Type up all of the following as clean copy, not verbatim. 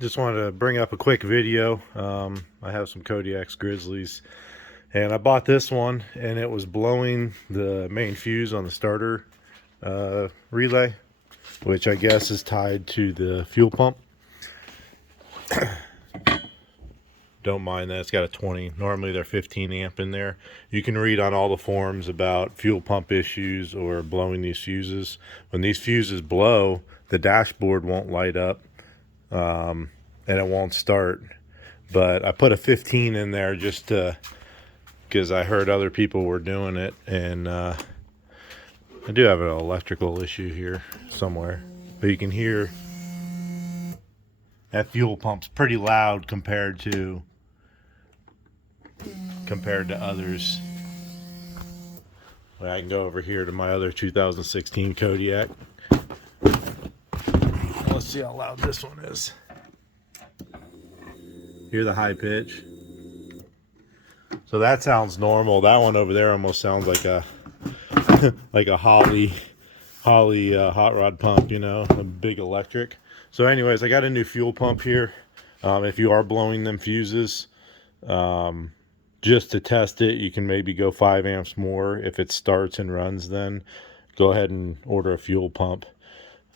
Just wanted to bring up a quick video. I have some Kodiak Grizzlies, and I bought this one, and it was blowing the main fuse on the starter relay, which I guess is tied to the fuel pump. Don't mind that, it's got a 20. Normally they're 15 amp in there. You can read on all the forums about fuel pump issues or blowing these fuses. When these fuses blow, the dashboard won't light up. And it won't start. But I put a 15 in there just because I heard other people were doing it, and I do have an electrical issue here somewhere, but you can hear that fuel pump's pretty loud compared to others. I can go over here to my other 2016 Kodiak. Let's see how loud this one is. Hear the high pitch. So that sounds normal. That one over there almost sounds like a like a Holly hot rod pump, you know, a big electric. So anyways, I got a new fuel pump here. If you are blowing them fuses, just to test it, you can maybe go 5 amps more. If it starts and runs, then go ahead and order a fuel pump.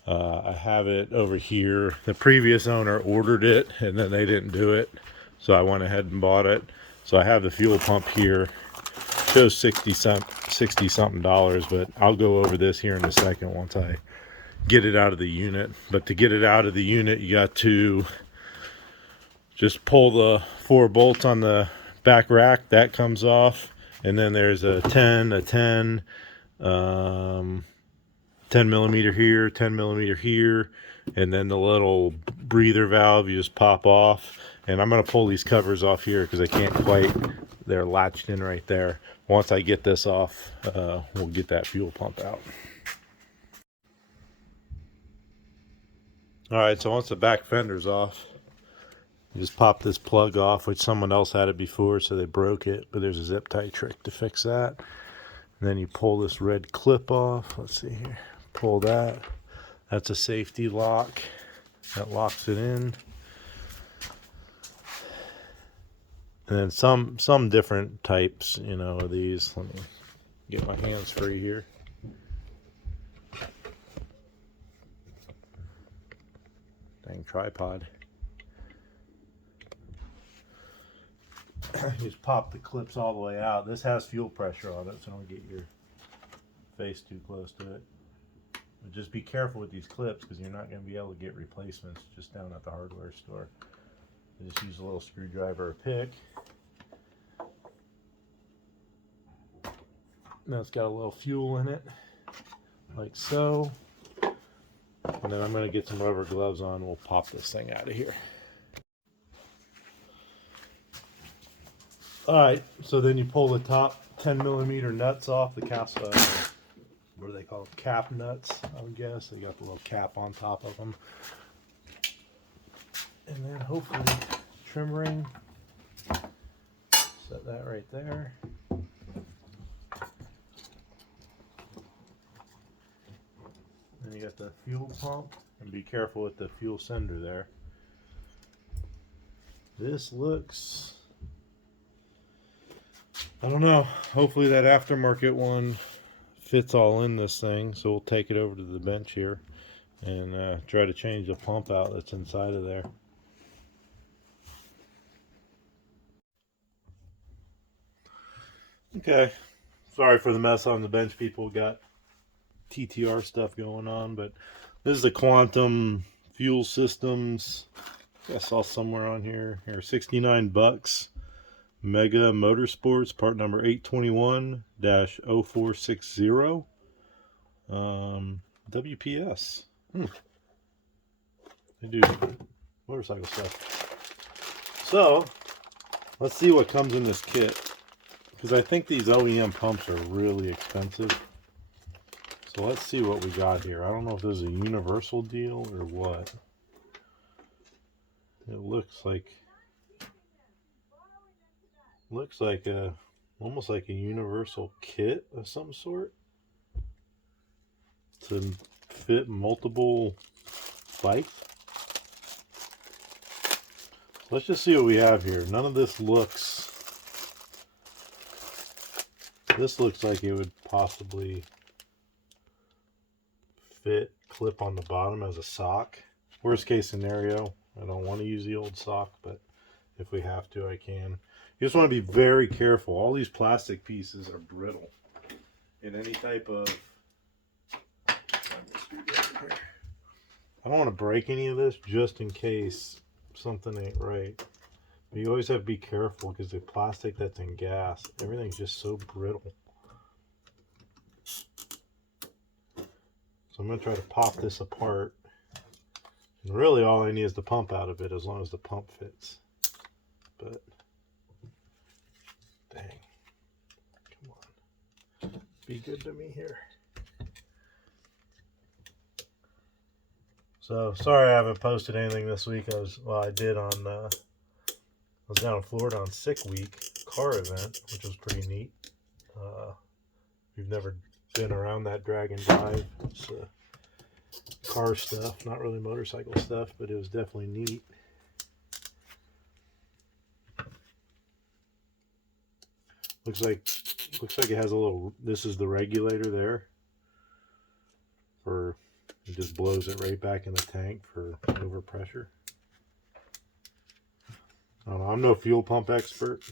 I have it over here. The previous owner ordered it and then they didn't do it, so I went ahead and bought it. So I have the fuel pump here. It shows 60 something dollars, but I'll go over this here in a second once I get it out of the unit. But to get it out of the unit, you got to just pull the 4 bolts on the back rack. That comes off, and then there's a 10 millimeter here, 10 millimeter here, and then the little breather valve you just pop off. And I'm going to pull these covers off here because I can't quite, they're latched in right there. Once I get this off, we'll get that fuel pump out. Alright, so once the back fender's off, you just pop this plug off, which someone else had it before, so they broke it, but there's a zip tie trick to fix that. And then you pull this red clip off. Let's see here. Pull that. That's a safety lock that locks it in. And then some different types, you know, of these. Let me get my hands free here. Dang tripod. You just pop the clips all the way out. This has fuel pressure on it, so don't get your face too close to it. But just be careful with these clips because you're not going to be able to get replacements just down at the hardware store. You just use a little screwdriver or pick. Now it's got a little fuel in it, like so. And then I'm going to get some rubber gloves on. We'll pop this thing out of here. Alright, so then you pull the top 10 millimeter nuts off, the caps, what do they call them? Cap nuts, I would guess. They got the little cap on top of them. And then hopefully trim ring. Set that right there. Then you got the fuel pump, and be careful with the fuel sender there. This looks, I don't know, hopefully that aftermarket one fits all in this thing, so we'll take it over to the bench here and try to change the pump out that's inside of there. Okay, sorry for the mess on the bench, people. Got TTR stuff going on, but this is the Quantum Fuel Systems. I saw somewhere on here. 69 bucks. Mega Motorsports, part number 821-0460. WPS. They do motorcycle stuff. So, let's see what comes in this kit. Because I think these OEM pumps are really expensive. So let's see what we got here. I don't know if this is a universal deal or what. It looks like a almost like a universal kit of some sort to fit multiple bikes. Let's just see what we have here. None of this looks... This looks like it would possibly fit, clip on the bottom as a sock. Worst case scenario, I don't want to use the old sock, but if we have to, I can. You just want to be very careful. All these plastic pieces are brittle. In any type of... I don't want to break any of this just in case something ain't right. But you always have to be careful because the plastic that's in gas, everything's just so brittle. So I'm going to try to pop this apart. And really all I need is the pump out of it as long as the pump fits. But, dang. Come on. Be good to me here. So, sorry I haven't posted anything this week. I did on, I was down in Florida on Sick Week car event, which was pretty neat. We've never been around that drag and drive. It's car stuff, not really motorcycle stuff, but it was definitely neat. Looks like it has a little, this is the regulator there for, it just blows it right back in the tank for overpressure. I don't know, I'm no fuel pump expert.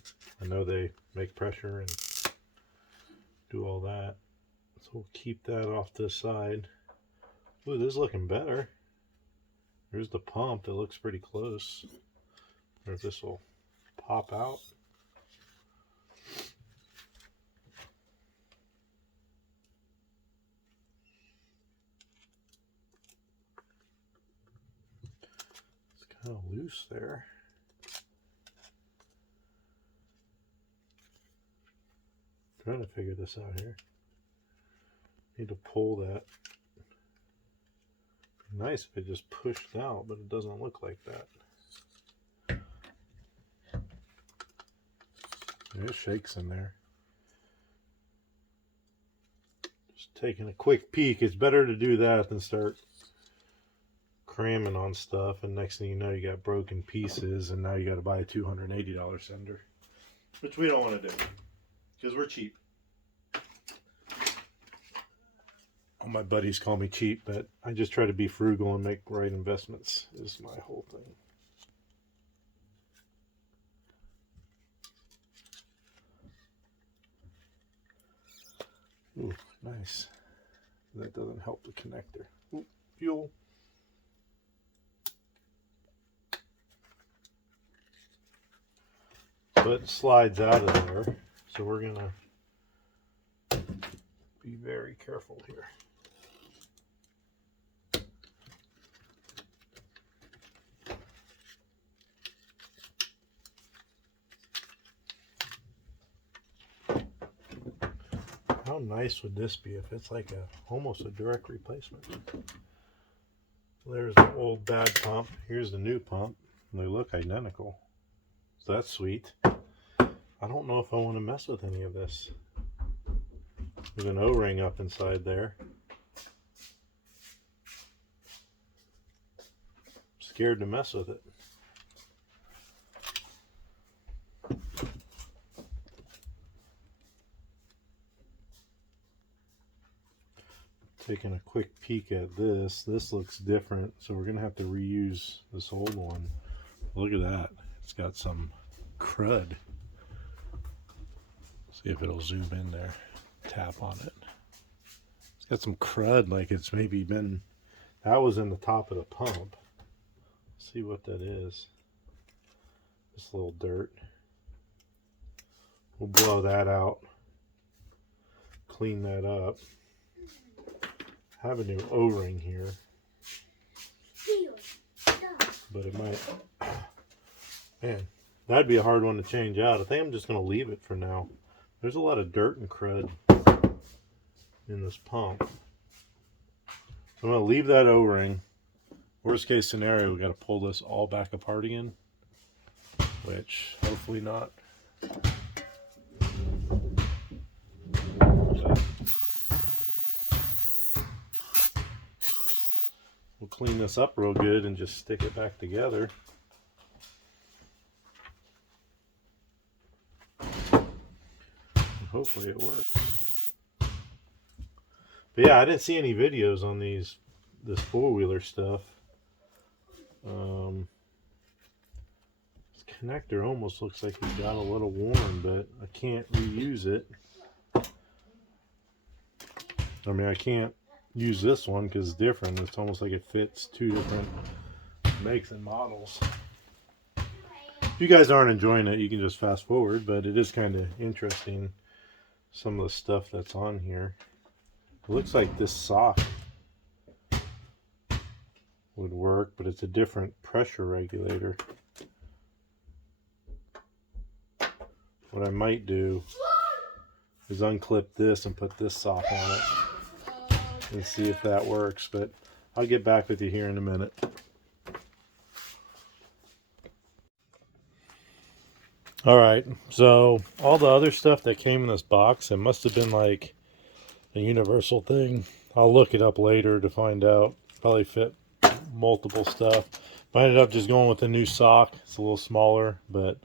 I know they make pressure and do all that. So we'll keep that off to the side. Ooh, this is looking better. There's the pump. It looks pretty close. Or if this will pop out. It's kind of loose there. Trying to figure this out here. Need to pull that. Nice if it just pushed out, but it doesn't look like that. It shakes in there. Just taking a quick peek. It's better to do that than start cramming on stuff, and next thing you know, you got broken pieces, and now you got to buy a $280 sender, which we don't want to do because we're cheap. All my buddies call me cheap, but I just try to be frugal and make right investments is my whole thing. Ooh, nice. That doesn't help the connector. Ooh, fuel. But it slides out of there, so we're gonna be very careful here. How nice would this be if it's like almost a direct replacement? There's the old bad pump. Here's the new pump. They look identical. So that's sweet. I don't know if I want to mess with any of this. There's an O-ring up inside there. I'm scared to mess with it. Taking a quick peek at this. This looks different, so we're gonna have to reuse this old one. Look at that. It's got some crud. See if it'll zoom in there. Tap on it. It's got some crud, like it's maybe been, that was in the top of the pump. Let's see what that is. This little dirt. We'll blow that out. Clean that up. Have a new O-ring here, but it might, man, that'd be a hard one to change out. I think I'm just going to leave it for now. There's a lot of dirt and crud in this pump. So I'm going to leave that O-ring. Worst case scenario, we got to pull this all back apart again, which hopefully not. We'll clean this up real good and just stick it back together. hopefully it works. But yeah, I didn't see any videos on this four-wheeler stuff. This connector almost looks like it got a little worn, but I can't reuse it. I mean, I can't use this one because it's different. It's almost like it fits two different makes and models. If you guys aren't enjoying it, you can just fast forward, but it is kind of interesting, some of the stuff that's on here. It looks like this sock would work, but it's a different pressure regulator. What I might do is unclip this and put this sock on it and see if that works, but I'll get back with you here in a minute. Alright, so all the other stuff that came in this box, it must have been like a universal thing. I'll look it up later to find out. Probably fit multiple stuff. I ended up just going with a new sock. It's a little smaller, but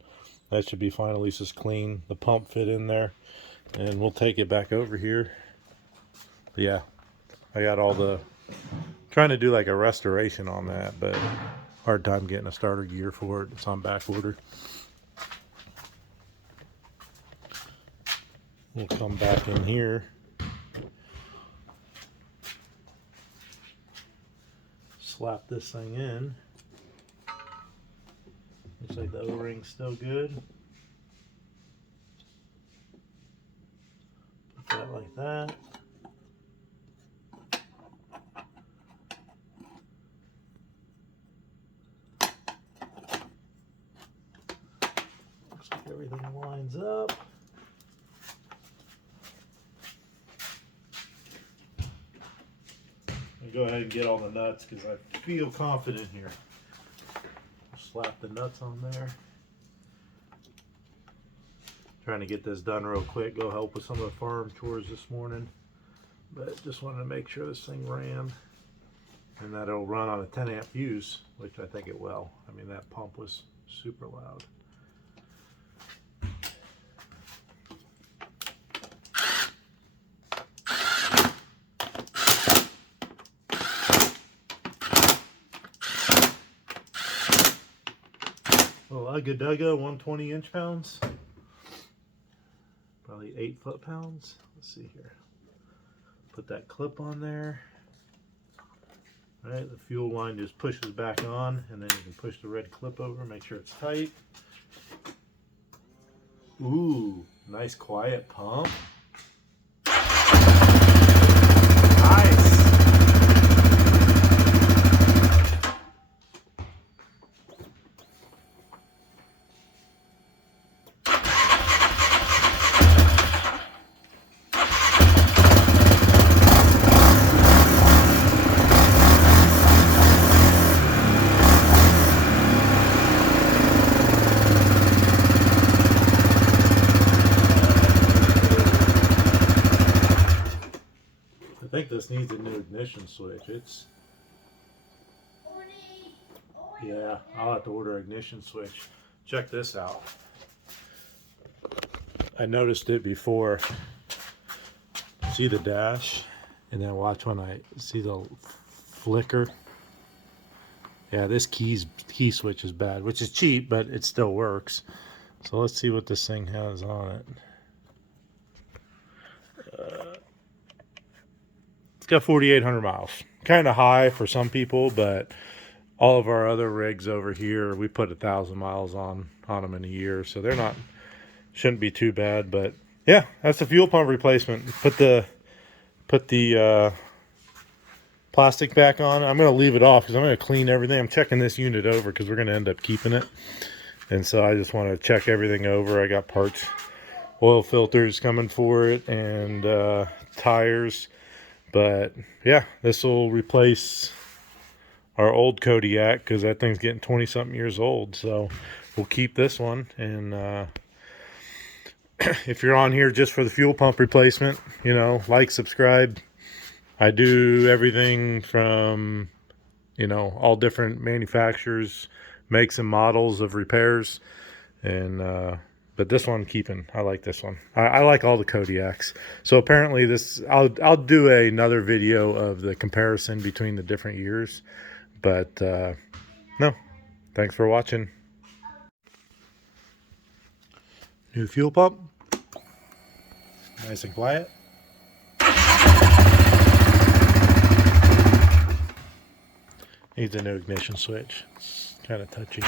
that should be fine. At least it's clean. The pump fit in there. And we'll take it back over here. But yeah, I got all the... trying to do like a restoration on that, but hard time getting a starter gear for it. It's on back order. We'll come back in here. Slap this thing in. Looks like the O-ring's still good. Put that like that. Looks like everything lines up. Go ahead and get all the nuts because I feel confident here. Slap the nuts on there. Trying to get this done real quick. Go help with some of the farm chores this morning. But just wanted to make sure this thing ran and that it'll run on a 10 amp fuse, which I think it will. I mean, that pump was super loud. Agadaga 120 inch-pounds, probably 8 foot-pounds. Let's see here. Put that clip on there. All right, the fuel line just pushes back on, and then you can push the red clip over, make sure it's tight. Ooh, nice quiet pump. Nice. I think this needs a new ignition switch. It's, yeah, I'll have to order an ignition switch. Check this out. I noticed it before. See the dash? And then watch when I see the flicker. Yeah, this key switch is bad, which is cheap, but it still works. So let's see what this thing has on it. It's got 4,800 miles. Kind of high for some people, but all of our other rigs over here, we put 1,000 miles on them in a year, so they're not, shouldn't be too bad. But yeah, that's the fuel pump replacement. Put the plastic back on. I'm going to leave it off because I'm going to clean everything. I'm checking this unit over because we're going to end up keeping it, and so I just want to check everything over. I got parts, oil filters coming for it, and tires. But yeah, this will replace our old Kodiak because that thing's getting 20 something years old. So we'll keep this one. And if you're on here just for the fuel pump replacement, you know, like, subscribe. I do everything from, you know, all different manufacturers, makes and models of repairs. And but But this one I'm keeping. I like this one. I like all the Kodiaks. So apparently this, I'll do another video of the comparison between the different years. But no, thanks for watching. New fuel pump. Nice and quiet. Needs a new ignition switch. It's kind of touchy.